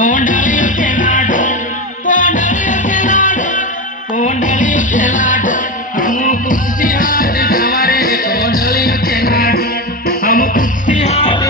कोंडलियों के लाड, कोंडलियों के लाड, कोंडलियों के लाड, हम कुश्ती हाथ जवारे कोंडलियों के लाड, हम कुश्ती हाथ